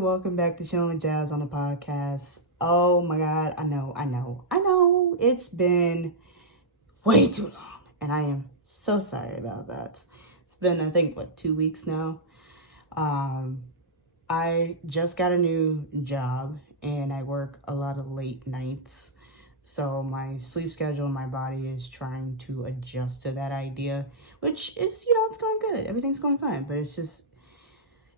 welcome back to Chilling with Jazz on the podcast. Oh my God, I know. It's been way too long, and I am so sorry about that. It's been, I think, 2 weeks now. I just got a new job, and I work a lot of late nights. So my sleep schedule and my body is trying to adjust to that idea, which is, it's going good. Everything's going fine, but it's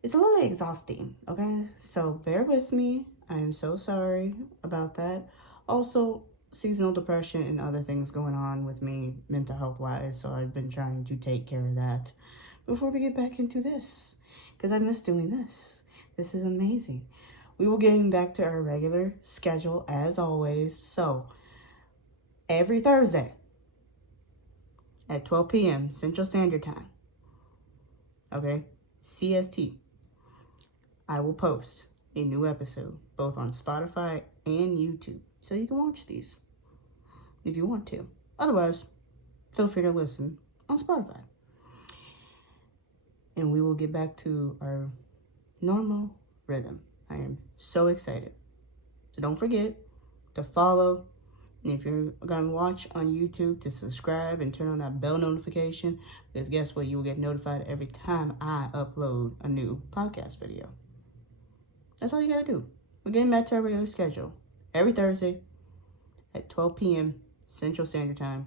a little exhausting, okay? So bear with me. I am so sorry about that. Also, seasonal depression and other things going on with me mental health wise, so I've been trying to take care of that before we get back into this, because I miss doing this. This is amazing. We will get back to our regular schedule as always. So every Thursday at 12 p.m. Central Standard Time, okay, CST, I will post a new episode both on Spotify and YouTube, so you can watch these if you want to. Otherwise, feel free to listen on Spotify. And we will get back to our normal rhythm. I am so excited. So don't forget to follow. And if you're going to watch on YouTube, to subscribe and turn on that bell notification, because guess what? You will get notified every time I upload a new podcast video. That's all you got to do. We're getting back to our regular schedule. Every Thursday at 12 p.m. Central Standard Time.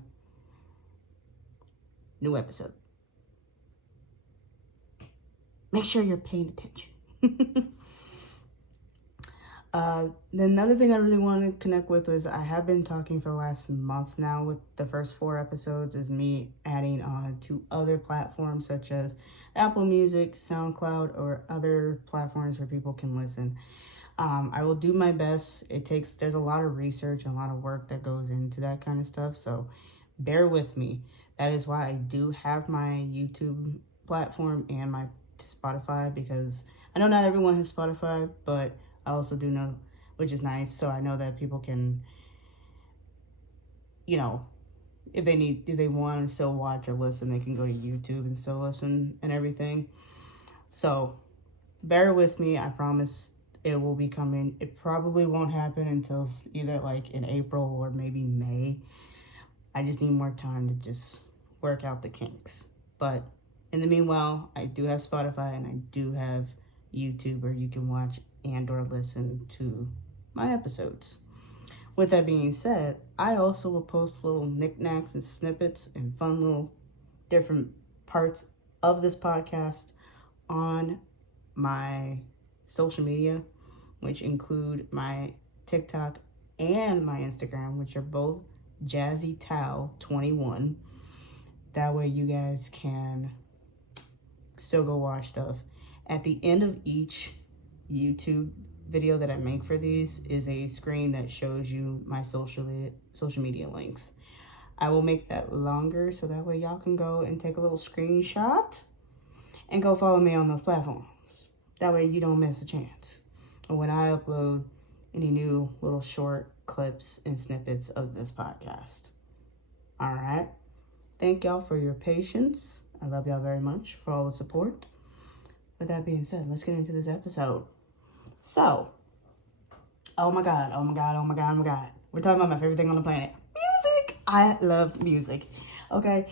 New episode. Make sure you're paying attention. Another thing I really wanted to connect with was I have been talking for the last month now with the first 4 episodes is me adding on to other platforms such as Apple Music, SoundCloud, or other platforms where people can listen. I will do my best. There's a lot of research and a lot of work that goes into that kind of stuff, so bear with me. That is why I do have my YouTube platform and my Spotify, because I know not everyone has Spotify, but I also do know, which is nice, so I know that people can, if they want to still watch or listen, they can go to YouTube and still listen and everything. So bear with me. I promise it will be coming. It probably won't happen until either like in April or maybe May. I just need more time to just work out the kinks. But in the meanwhile, I do have Spotify and I do have YouTube where you can watch and or listen to my episodes. With that being said, I also will post little knickknacks and snippets and fun little different parts of this podcast on my social media, which include my TikTok and my Instagram, which are both JazzyTao21. That way you guys can still go watch stuff. At the end of each YouTube video that I make for these is a screen that shows you my social media links. I will make that longer so that way y'all can go and take a little screenshot and go follow me on those platforms. That way you don't miss a chance when I upload any new little short clips and snippets of this podcast. All right. Thank y'all for your patience. I love y'all very much for all the support. With that being said, let's get into this episode. So, oh my God. We're talking about my favorite thing on the planet. Music. I love music. Okay.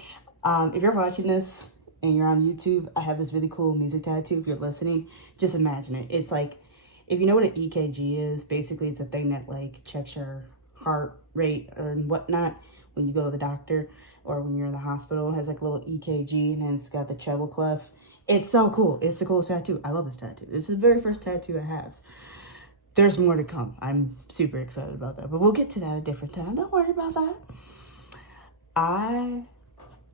If you're watching this and you're on YouTube, I have this really cool music tattoo. If you're listening, just imagine it. It's like, if you know what an EKG is, basically it's a thing that like checks your heart rate or whatnot when you go to the doctor or when you're in the hospital. It has like a little EKG and then it's got the treble clef. It's so cool. It's the coolest tattoo. I love this tattoo. This is the very first tattoo I have. There's more to come. I'm super excited about that. But we'll get to that a different time. Don't worry about that. I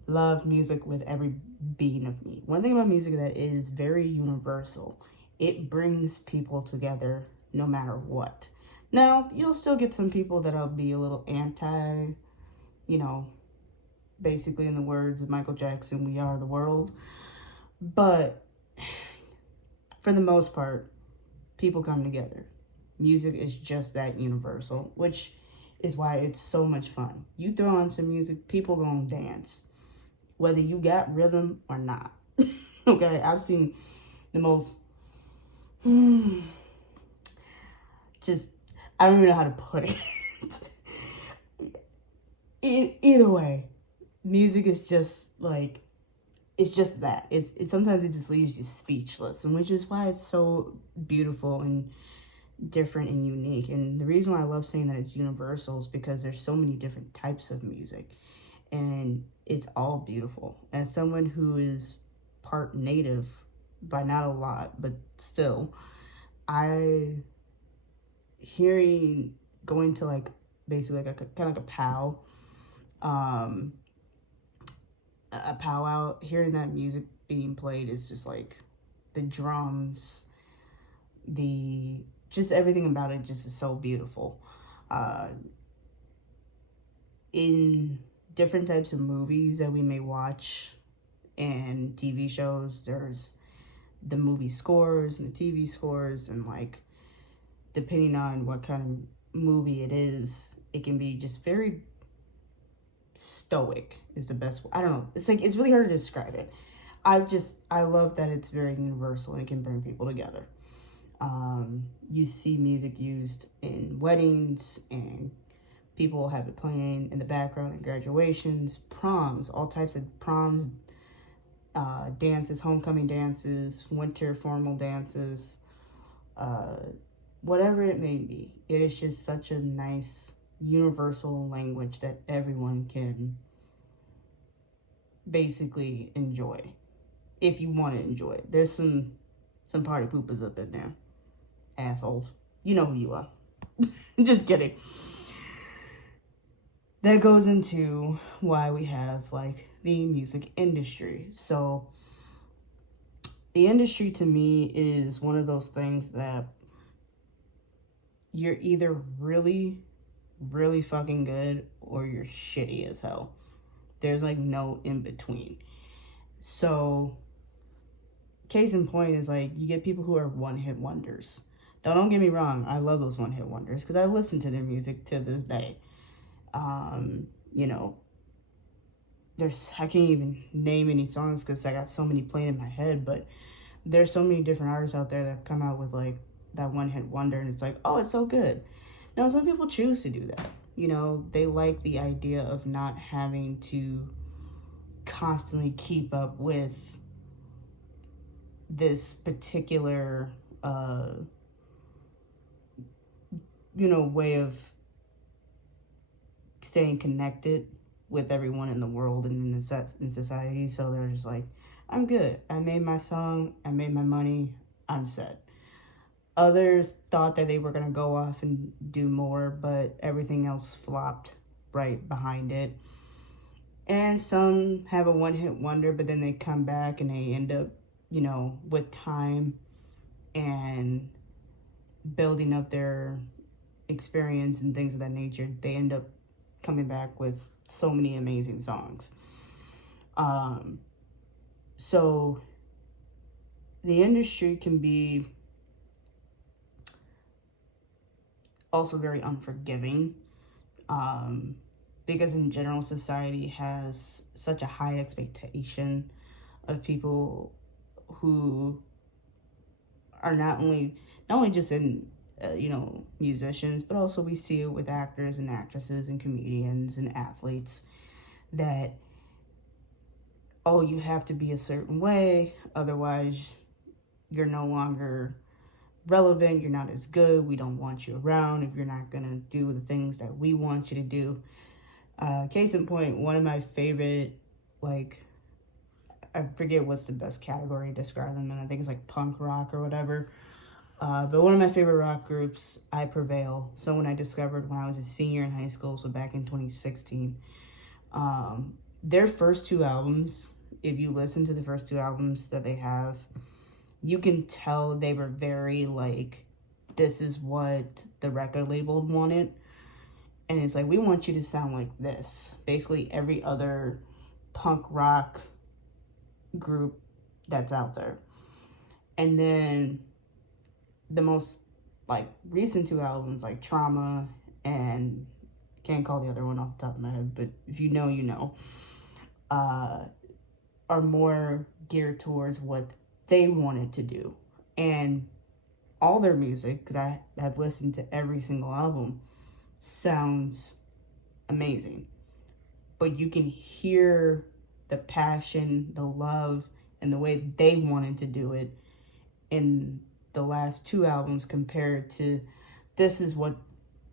love music with every being of me. One thing about music that is very universal, it brings people together no matter what. Now, you'll still get some people that'll be a little anti, basically in the words of Michael Jackson, we are the world. But for the most part, people come together. Music is just that universal, which is why it's so much fun. You throw on some music, people gonna dance, whether you got rhythm or not. Okay, I've seen the most just, I don't even know how to put it. Either way, music is just like, it's just that. It's sometimes it just leaves you speechless, and which is why it's so beautiful and different and unique. And the reason why I love saying that it's universal is because there's so many different types of music, and it's all beautiful. As someone who is part native, by not a lot, but still, I hearing going to like basically like a kind of like um a powwow, hearing that music being played is just like the drums, the just everything about it just is so beautiful. Uh, in different types of movies that we may watch and TV shows, there's the movie scores and the TV scores, and like depending on what kind of movie it is, it can be just very stoic is the best. I don't know. It's like, it's really hard to describe it. I love that it's very universal and it can bring people together. You see music used in weddings, and people have it playing in the background at graduations, proms, all types of proms, dances, homecoming dances, winter formal dances, whatever it may be. It is just such a nice universal language that everyone can basically enjoy if you want to enjoy it. There's some party poopers up in there, assholes. You know who you are. Just kidding. That goes into why we have like the music industry. So the industry to me is one of those things that you're either really really fucking good or you're shitty as hell. There's like no in between. So case in point is like you get people who are one-hit wonders. Now don't get me wrong, I love those one-hit wonders because I listen to their music to this day. You know, I can't even name any songs because I got so many playing in my head, but there's so many different artists out there that come out with like that one-hit wonder, and it's like, oh, it's so good. Now some people choose to do that. You know, they like the idea of not having to constantly keep up with this particular, way of staying connected with everyone in the world and in society. So they're just like, I'm good. I made my song. I made my money. I'm set. Others thought that they were going to go off and do more, but everything else flopped right behind it. And some have a one-hit wonder, but then they come back and they end up, with time and building up their experience and things of that nature, they end up coming back with so many amazing songs. So the industry can be also very unforgiving, because in general society has such a high expectation of people who are not only just in musicians, but also we see it with actors and actresses and comedians and athletes that, oh, you have to be a certain way, otherwise you're no longer relevant, you're not as good, we don't want you around if you're not gonna do the things that we want you to do. Case in point, one of my favorite, like, I forget what's the best category to describe them in, I think it's like punk rock or whatever, but one of my favorite rock groups, I Prevail, someone I discovered when I was a senior in high school, so back in 2016. Their first two albums, if you listen to the first two albums that they have, you can tell they were very like, this is what the record label wanted. And it's like, we want you to sound like this. Basically every other punk rock group that's out there. And then the most like recent two albums, like Trauma and can't call the other one off the top of my head, but if you know, you know, are more geared towards what they wanted to do. And all their music, because I have listened to every single album, sounds amazing. But you can hear the passion, the love, and the way they wanted to do it in the last two albums compared to this is what,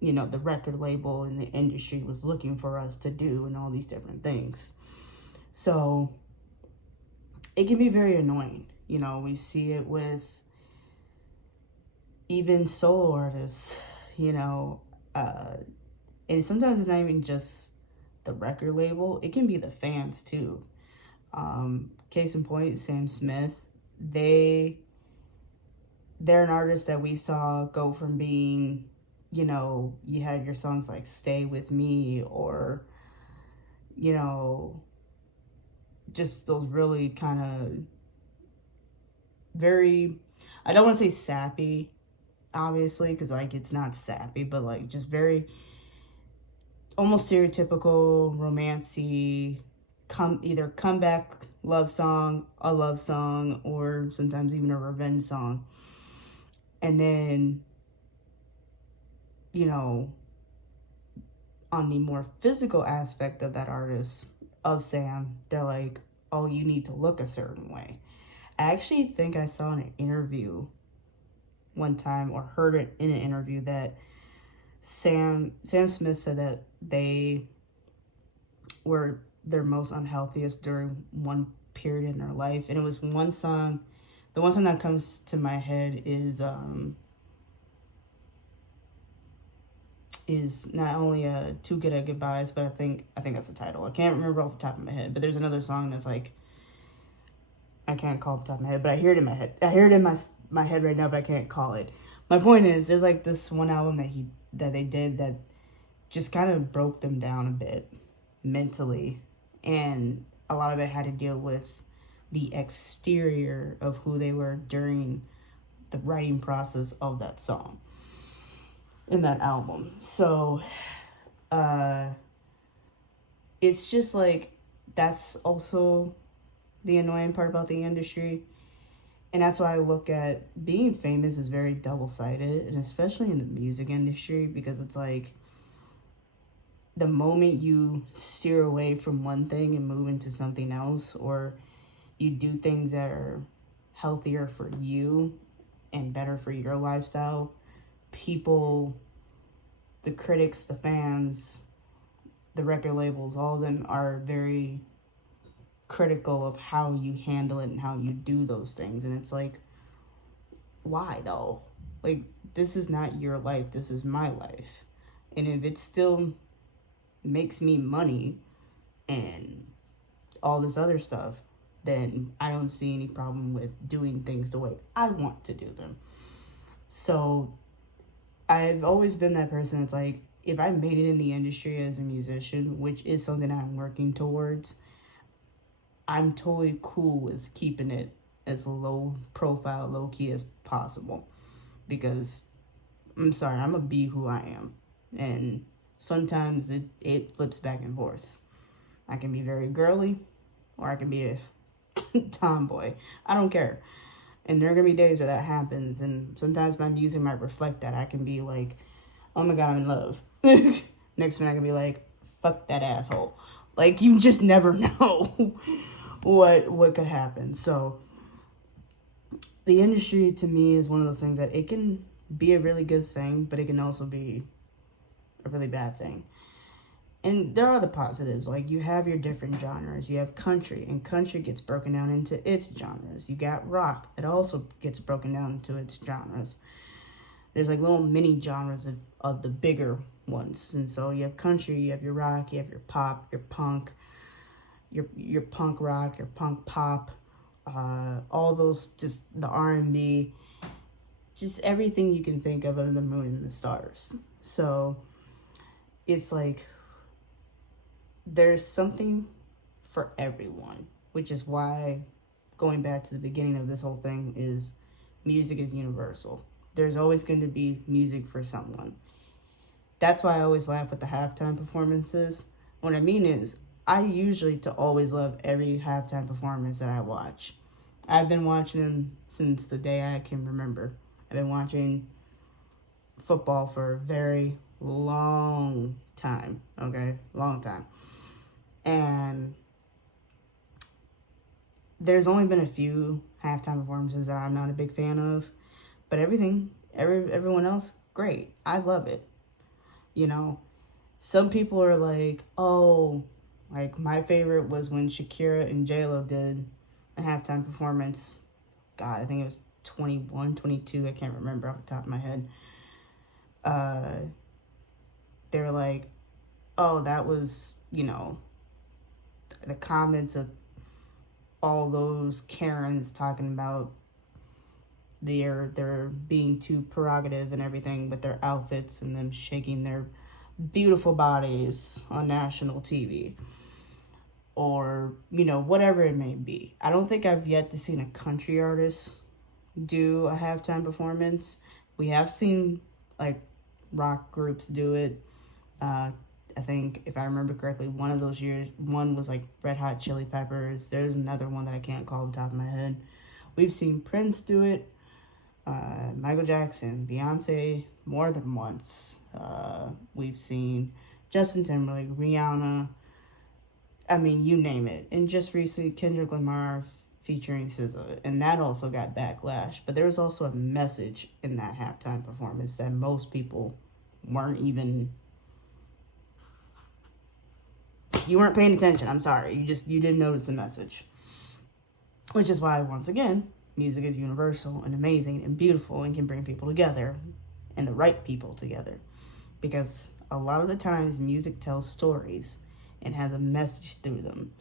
you know, the record label and the industry was looking for us to do and all these different things. So it can be very annoying. You know, we see it with even solo artists, you know, and sometimes it's not even just the record label, it can be the fans too. Case in point, Sam Smith, they're an artist that we saw go from being, you know, you had your songs like Stay With Me or, you know, just those really kind of very, I don't want to say sappy, obviously, because like it's not sappy, but like just very almost stereotypical romancy, either comeback love song, a love song, or sometimes even a revenge song. And then, you know, on the more physical aspect of that artist, of Sam, they're like, oh, you need to look a certain way. I actually think I saw in an interview one time, or heard it in an interview, that Sam Smith said that they were their most unhealthiest during one period in their life. And it was one song, the one song that comes to my head is not only Too Good at Goodbyes, but I think that's the title. I can't remember off the top of my head, but there's another song that's like, I can't call it off the top of my head, but I hear it in my head. I hear it in my head right now, but I can't call it. My point is, there's like this one album that they did that just kind of broke them down a bit mentally, and a lot of it had to deal with the exterior of who they were during the writing process of that song in that album. So it's just like, that's also the annoying part about the industry. And that's why I look at being famous is very double-sided, and especially in the music industry, because it's like the moment you steer away from one thing and move into something else, or you do things that are healthier for you and better for your lifestyle, people, the critics, the fans, the record labels, all of them are very critical of how you handle it and how you do those things. And it's like, why though? Like, this is not your life, this is my life. And if it still makes me money and all this other stuff, then I don't see any problem with doing things the way I want to do them. So I've always been that person that's like, if I made it in the industry as a musician, which is something I'm working towards, I'm totally cool with keeping it as low profile, low key as possible. Because, I'm sorry, I'm gonna be who I am. And sometimes it flips back and forth. I can be very girly, or I can be a tomboy. I don't care. And there are gonna be days where that happens, and sometimes my music might reflect that. I can be like, oh my god, I'm in love. Next minute I can be like, fuck that asshole. Like, you just never know what could happen. So the industry to me is one of those things that it can be a really good thing, but it can also be a really bad thing. And there are the positives. Like, you have your different genres. You have country, and country gets broken down into its genres. You got rock, it also gets broken down into its genres. There's like little mini genres of the bigger ones. And so you have country, you have your rock, you have your pop, your punk, your punk rock, your punk pop, all those, just the R&B, just everything you can think of under the moon and the stars. So it's like, there's something for everyone, which is why, going back to the beginning of this whole thing, is music is universal. There's always going to be music for someone. That's why I always laugh with the halftime performances. What I mean is, I usually to always love every halftime performance that I watch. I've been watching them since the day I can remember. I've been watching football for a very long time, okay? Long time. And there's only been a few halftime performances that I'm not a big fan of, but everyone else, great. I love it. You know, some people are like, oh, like my favorite was when Shakira and J-Lo did a halftime performance. God, I think it was 21, 22. I can't remember off the top of my head. They were like, oh, that was, the comments of all those Karens talking about they're being too prerogative and everything with their outfits and them shaking their beautiful bodies on national TV, or whatever it may be. I don't think I've yet to seen a country artist do a halftime performance. We have seen like rock groups do it. I think if I remember correctly, one of those years, one was like Red Hot Chili Peppers. There's another one that I can't call off the top of my head. We've seen Prince do it, Michael Jackson, Beyonce more than once. We've seen Justin Timberlake, Rihanna. I mean, you name it. And just recently, Kendrick Lamar featuring SZA, and that also got backlash. But there was also a message in that halftime performance that most people weren't even. You weren't paying attention. I'm sorry. You didn't notice the message. Which is why, once again, music is universal and amazing and beautiful and can bring people together, and the right people together. Because a lot of the times music tells stories and has a message through them.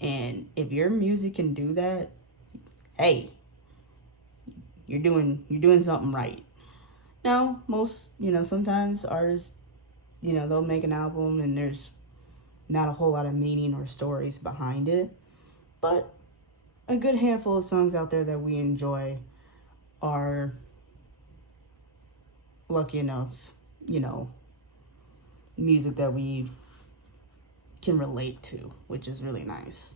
And if your music can do that, hey, you're doing something right. Now, most, sometimes artists, they'll make an album and there's not a whole lot of meaning or stories behind it. But a good handful of songs out there that we enjoy are lucky enough, music that we can relate to, which is really nice.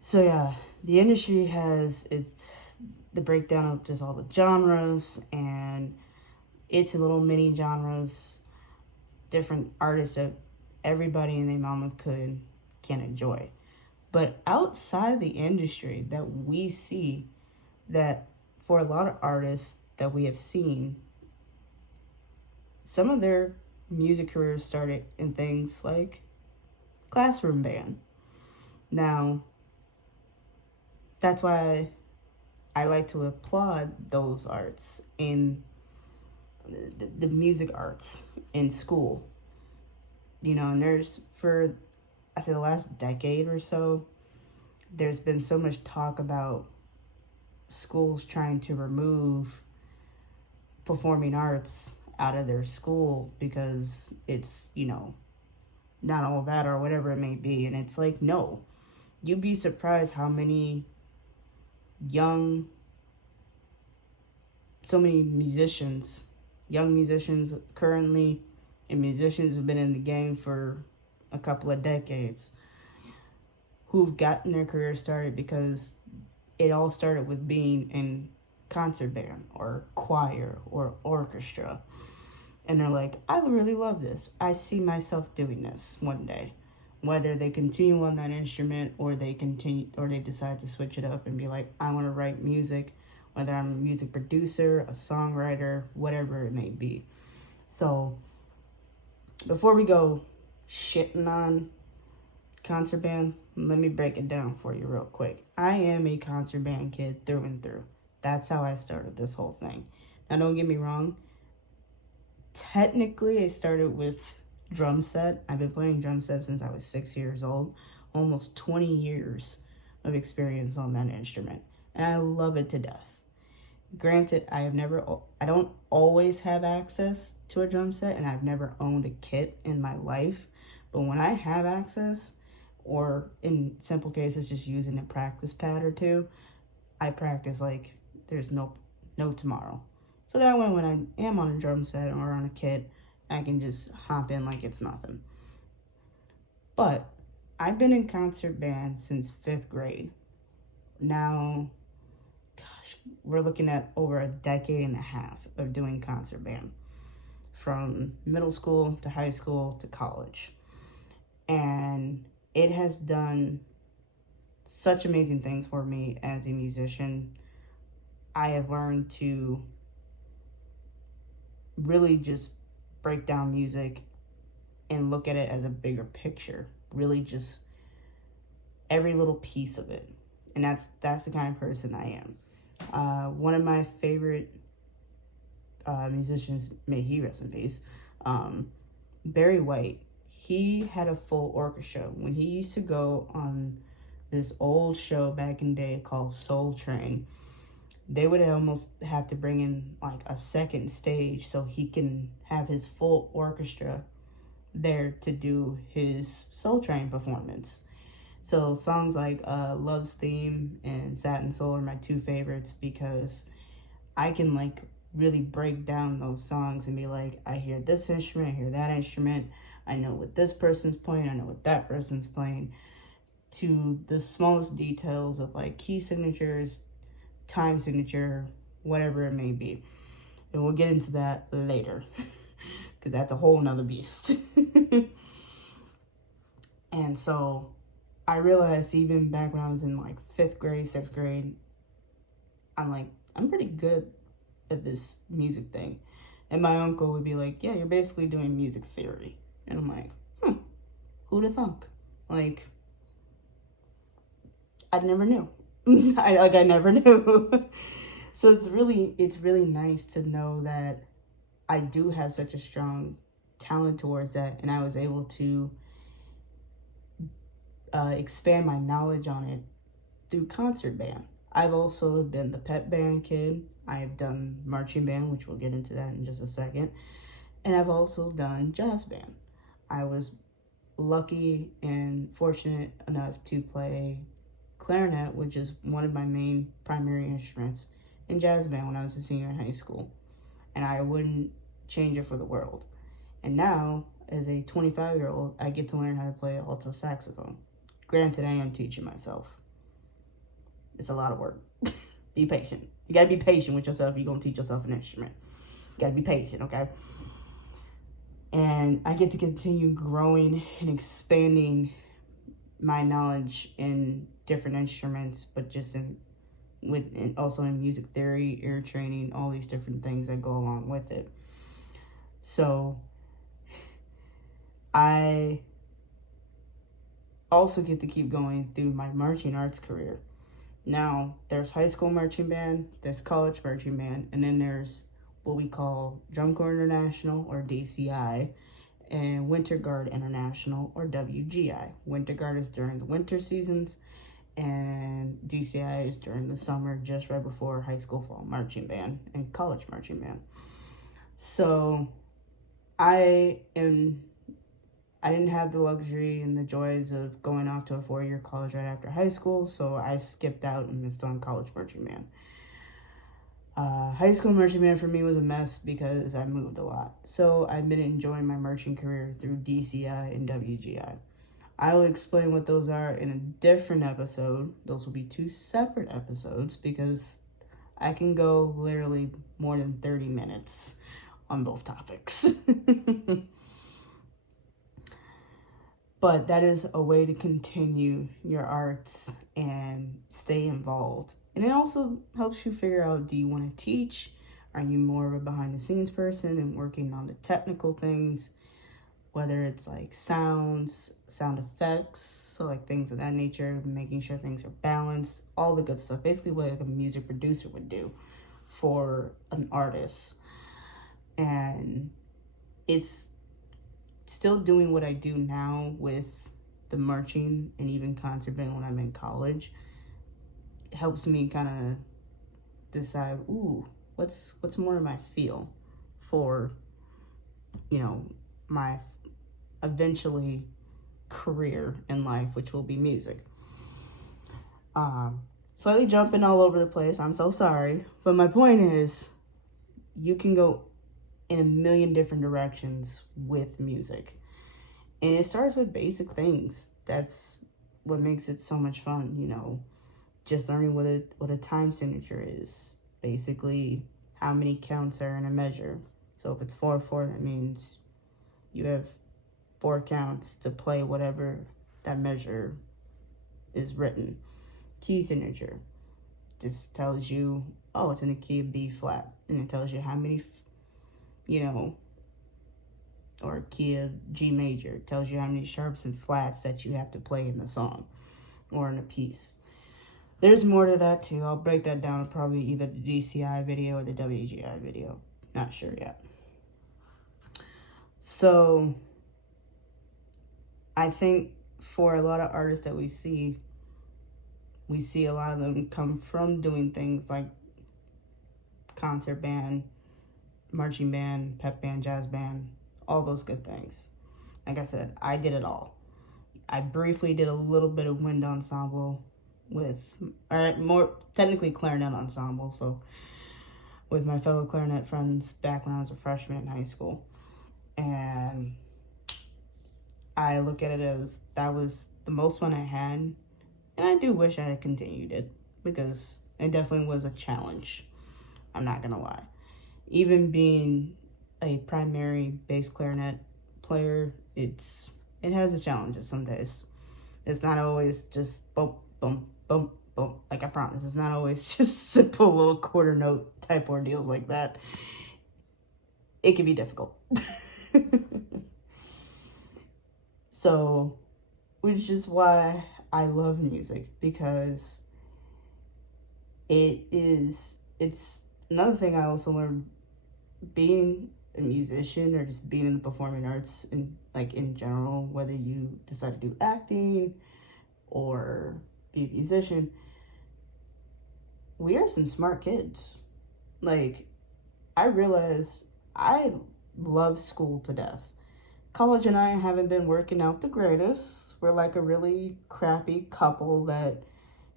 So yeah, the industry has the breakdown of just all the genres, and it's a little mini genres, different artists that everybody and their mama can enjoy. But outside the industry that we see, that for a lot of artists that we have seen, some of their music careers started in things like classroom band. Now, that's why I like to applaud those arts in the music arts in school. And there's, for I say the last decade or so, there's been so much talk about schools trying to remove performing arts out of their school because it's, not all that or whatever it may be. And it's like, no, you'd be surprised how many so many young musicians currently, and musicians who've been in the game for a couple of decades, who've gotten their career started because it all started with being in concert band or choir or orchestra. And they're like, I really love this. I see myself doing this one day. Whether they continue on that instrument or they decide to switch it up and be like, I want to write music, whether I'm a music producer, a songwriter, whatever it may be. So before we go shitting on concert band, let me break it down for you real quick. I am a concert band kid through and through. That's how I started this whole thing. Now, don't get me wrong. Technically, I started with drum set. I've been playing drum set since I was 6 years old. Almost 20 years of experience on that instrument. And I love it to death. Granted, I don't always have access to a drum set, and I've never owned a kit in my life. But when I have access, or in simple cases, just using a practice pad or two, I practice like there's no tomorrow. So that way, when I am on a drum set or on a kit, I can just hop in like it's nothing. But I've been in concert band since 5th grade. Now, gosh, we're looking at over a decade and a half of doing concert band, from middle school to high school to college. And it has done such amazing things for me as a musician. I have learned to really just break down music and look at it as a bigger picture. Really just every little piece of it. And that's the kind of person I am. One of my favorite musicians, may he rest in peace, Barry White, he had a full orchestra. When he used to go on this old show back in the day called Soul Train, they would almost have to bring in like a second stage so he can have his full orchestra there to do his Soul Train performance. So songs like Love's Theme and Satin Soul are my two favorites, because I can like really break down those songs and be like, I hear this instrument, I hear that instrument, I know what this person's playing, I know what that person's playing, to the smallest details of like key signatures, time signature, whatever it may be. And we'll get into that later, because that's a whole nother beast. And so I realized even back when I was in like 5th grade, 6th grade, I'm pretty good at this music thing. And my uncle would be like, yeah, you're basically doing music theory. And I'm like, who'd have thunk? Like, I never knew. I never knew. So it's really nice to know that I do have such a strong talent towards that, and I was able to expand my knowledge on it through concert band. I've also been the pep band kid. I've done marching band, which we'll get into that in just a second. And I've also done jazz band. I was lucky and fortunate enough to play clarinet, which is one of my main primary instruments, in jazz band when I was a senior in high school. And I wouldn't change it for the world. And now, as a 25-year-old, I get to learn how to play alto saxophone. Granted, I am teaching myself. It's a lot of work. Be patient. You gotta be patient with yourself if you're gonna teach yourself an instrument. You gotta be patient, okay? And I get to continue growing and expanding my knowledge in different instruments, but just also in music theory, ear training, all these different things that go along with it. So I also get to keep going through my marching arts career. Now, there's high school marching band, there's college marching band, and then there's what we call Drum Corps International, or DCI, and Winter Guard International, or WGI. Winter Guard is during the winter seasons, and DCI is during the summer, just right before high school fall marching band and college marching band. So I didn't have the luxury and the joys of going off to a 4-year college right after high school, so I skipped out and missed on college marching band. High school marching band for me was a mess because I moved a lot. So I've been enjoying my marching career through DCI and WGI. I will explain what those are in a different episode. Those will be 2 separate episodes because I can go literally more than 30 minutes on both topics. But that is a way to continue your arts and stay involved. And it also helps you figure out, do you want to teach? Are you more of a behind the scenes person and working on the technical things? Whether it's like sounds, sound effects, so like things of that nature, making sure things are balanced, all the good stuff. Basically what like a music producer would do for an artist. And it's still doing what I do now with the marching and even concert band when I'm in college. It helps me kind of decide, what's more of my feel for, my eventually career in life, which will be music. Slightly jumping all over the place, I'm so sorry, but my point is, you can go in a million different directions with music, and it starts with basic things. That's what makes it so much fun. just learning what a time signature is. Basically, how many counts are in a measure. So if it's 4/4, that means you have 4 counts to play whatever that measure is written. Key signature just tells you, oh, it's in the key of B flat, and it tells you how many, or key of G major. It tells you how many sharps and flats that you have to play in the song or in a piece. There's more to that too. I'll break that down in probably either the DCI video or the WGI video. Not sure yet. So I think for a lot of artists that we see a lot of them come from doing things like concert band, marching band, pep band, jazz band, all those good things. Like I said, I did it all. I briefly did a little bit of wind ensemble more technically clarinet ensemble, so with my fellow clarinet friends back when I was a freshman in high school. And I look at it as that was the most fun I had, and I do wish I had continued it because it definitely was a challenge. I'm not gonna lie. Even being a primary bass clarinet player, it has its challenges some days. It's not always just bump, bump, bump, bump. Like I promise, it's not always just simple little quarter note type ordeals like that. It can be difficult. So, which is why I love music, because it's another thing I also learned being a musician or just being in the performing arts in general, whether you decide to do acting or be a musician, we are some smart kids. Like, I realize I love school to death. College and I haven't been working out the greatest. We're like a really crappy couple that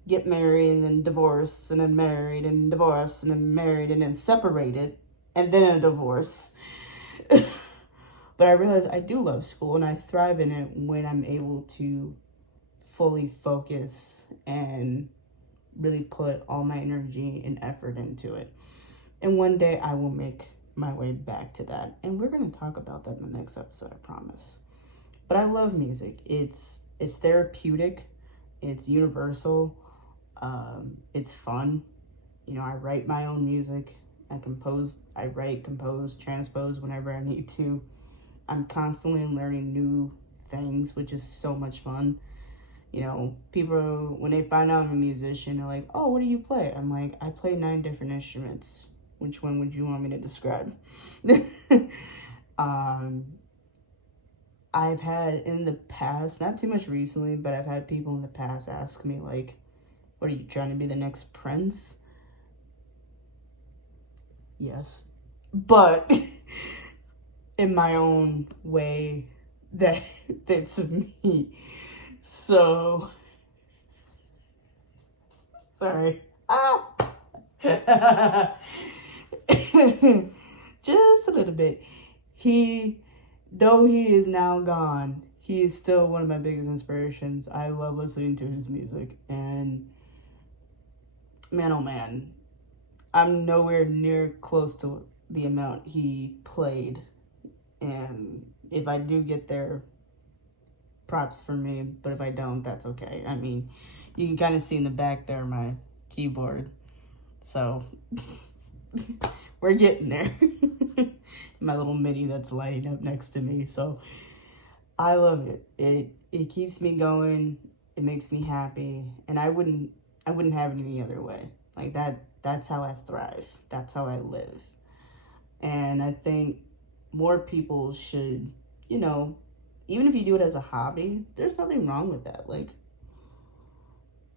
get married and then divorce and then married and divorce and then married and then separated and then a divorce. But I realize I do love school and I thrive in it when I'm able to fully focus and really put all my energy and effort into it. And one day I will make my way back to that. And we're going to talk about that in the next episode, I promise. But I love music. It's therapeutic. It's universal. It's fun. I write my own music. I write, compose, transpose whenever I need to. I'm constantly learning new things, which is so much fun. People, when they find out I'm a musician, they're like, oh, what do you play? I'm like, I play 9 different instruments. Which one would you want me to describe? I've had in the past, not too much recently, but I've had people in the past ask me, like, what are you trying to be the next Prince? Yes. But in my own way that fits me. So, sorry. Just a little bit. Though he is now gone, he is still one of my biggest inspirations. I love listening to his music, and man, oh man, I'm nowhere near close to the amount he played. And if I do get there, props for me, but if I don't, that's okay. I mean, you can kind of see in the back there my keyboard, so we're getting there. My little MIDI that's lighting up next to me. So I love it. It keeps me going. It makes me happy, and I wouldn't have it any other way. Like that's how I thrive. That's how I live. And I think more people should, even if you do it as a hobby, there's nothing wrong with that. Like,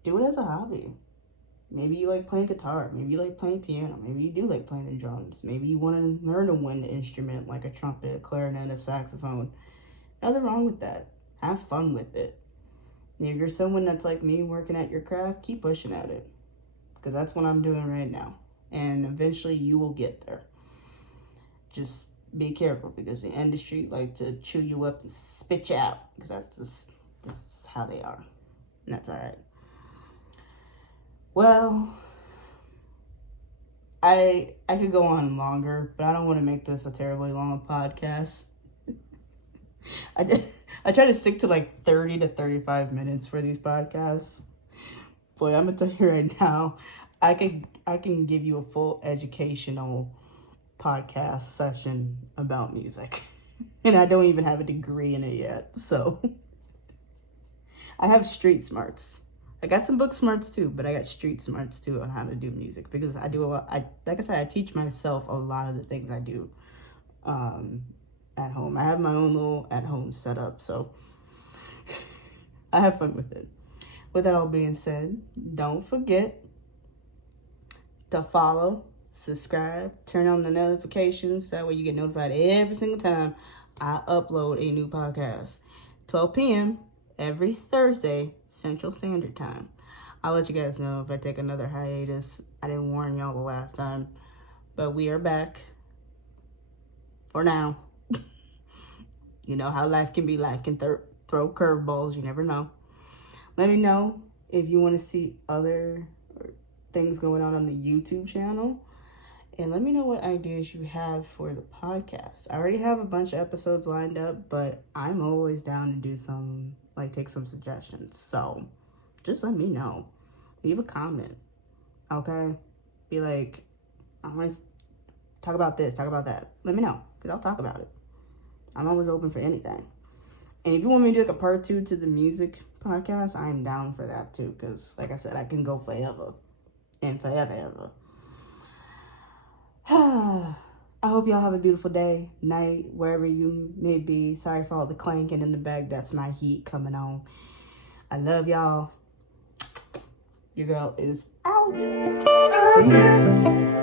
do it as a hobby. Maybe you like playing guitar. Maybe you like playing piano. Maybe you do like playing the drums. Maybe you want to learn a wind instrument like a trumpet, a clarinet, a saxophone. Nothing wrong with that. Have fun with it. And if you're someone that's like me, working at your craft, keep pushing at it. Because that's what I'm doing right now. And eventually you will get there. Just be careful, because the industry like to chew you up and spit you out. Because this is how they are. And that's all right. Well, I could go on longer, but I don't want to make this a terribly long podcast. I try to stick to like 30 to 35 minutes for these podcasts. Boy, I'm gonna tell you right now, I can give you a full educational podcast session about music. And I don't even have a degree in it yet. So I have street smarts. I got some book smarts too, but I got street smarts too on how to do music, because I do a lot. Like I said, I teach myself a lot of the things I do at home. I have my own little at-home setup, so I have fun with it. With that all being said, don't forget to follow, subscribe, turn on the notifications. That way you get notified every single time I upload a new podcast. 12 p.m. every Thursday, Central Standard Time. I'll let you guys know if I take another hiatus. I didn't warn y'all the last time, but we are back for now. You know how life can be. Life can throw curveballs. You never know. Let me know if you want to see other things going on the YouTube channel. And let me know what ideas you have for the podcast. I already have a bunch of episodes lined up, but I'm always down to do some, like, take some suggestions. So just let me know. Leave a comment. Okay? Be like, I want to talk about this, talk about that. Let me know, because I'll talk about it. I'm always open for anything. And if you want me to do like a part 2 to the music podcast, I'm down for that too. Because like I said, I can go forever and forever. I hope y'all have a beautiful day, night, wherever you may be. Sorry for all the clanking in the back. That's my heat coming on. I love y'all. Your girl is out. Peace.